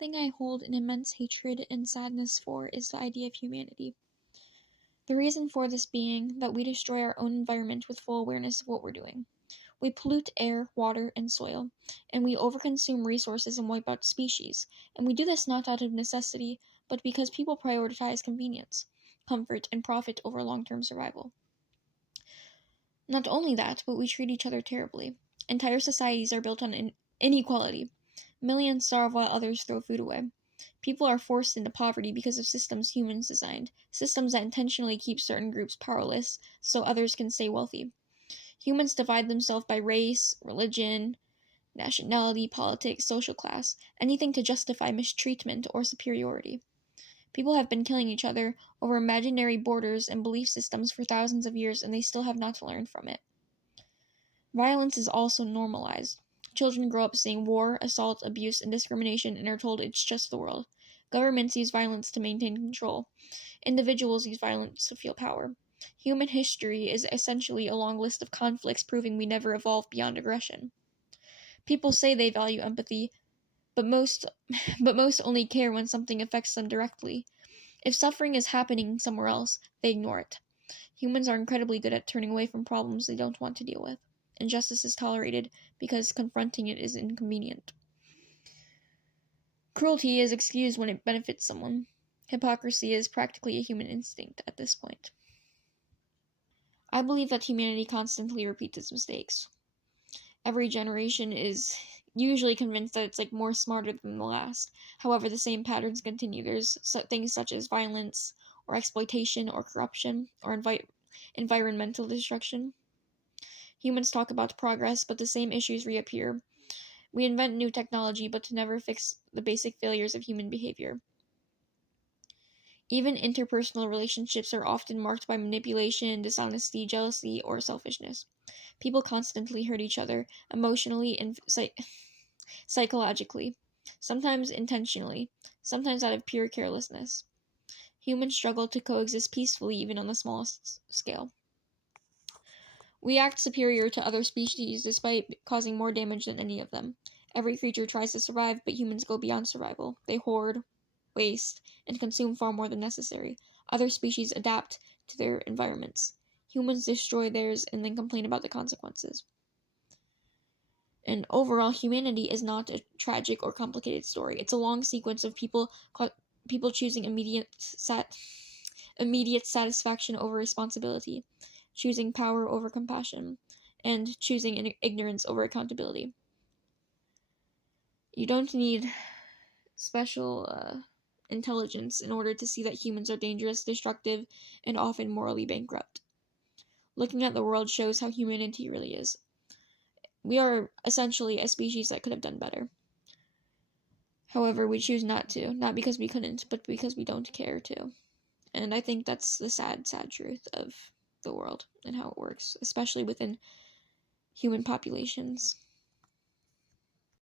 thing I hold an immense hatred and sadness for is the idea of humanity. The reason for this being that we destroy our own environment with full awareness of what we're doing. We pollute air, water, and soil, and we overconsume resources and wipe out species. And we do this not out of necessity, but because people prioritize convenience, comfort, and profit over long-term survival. Not only that, but we treat each other terribly. Entire societies are built on inequality. Millions starve while others throw food away. People are forced into poverty because of systems humans designed, systems that intentionally keep certain groups powerless so others can stay wealthy. Humans divide themselves by race, religion, nationality, politics, social class, anything to justify mistreatment or superiority. People have been killing each other over imaginary borders and belief systems for thousands of years, and they still have not learned from it. Violence is also normalized. Children grow up seeing war, assault, abuse, and discrimination and are told it's just the world. Governments use violence to maintain control. Individuals use violence to feel power. Human history is essentially a long list of conflicts proving we never evolved beyond aggression. People say they value empathy, but most only care when something affects them directly. If suffering is happening somewhere else, they ignore it. Humans are incredibly good at turning away from problems they don't want to deal with. Injustice is tolerated because confronting it is inconvenient. Cruelty is excused when it benefits someone. Hypocrisy is practically a human instinct at this point. I believe that humanity constantly repeats its mistakes. Every generation is usually convinced that it's more smarter than the last. However, the same patterns continue. There's things such as violence, or exploitation, or corruption, or environmental destruction. Humans talk about progress, but the same issues reappear. We invent new technology, but to never fix the basic failures of human behavior. Even interpersonal relationships are often marked by manipulation, dishonesty, jealousy, or selfishness. People constantly hurt each other, emotionally and psychologically, sometimes intentionally, sometimes out of pure carelessness. Humans struggle to coexist peacefully even on the smallest scale. We act superior to other species despite causing more damage than any of them. Every creature tries to survive, but humans go beyond survival. They hoard, waste, and consume far more than necessary. Other species adapt to their environments. Humans destroy theirs and then complain about the consequences. And overall, humanity is not a tragic or complicated story. It's a long sequence of people choosing immediate satisfaction over responsibility, choosing power over compassion, and choosing ignorance over accountability. You don't need special intelligence in order to see that humans are dangerous, destructive, and often morally bankrupt. Looking at the world shows how humanity really is. We are essentially a species that could have done better. However, we choose not to, not because we couldn't, but because we don't care to. And I think that's the sad, sad truth of the world and how it works, especially within human populations.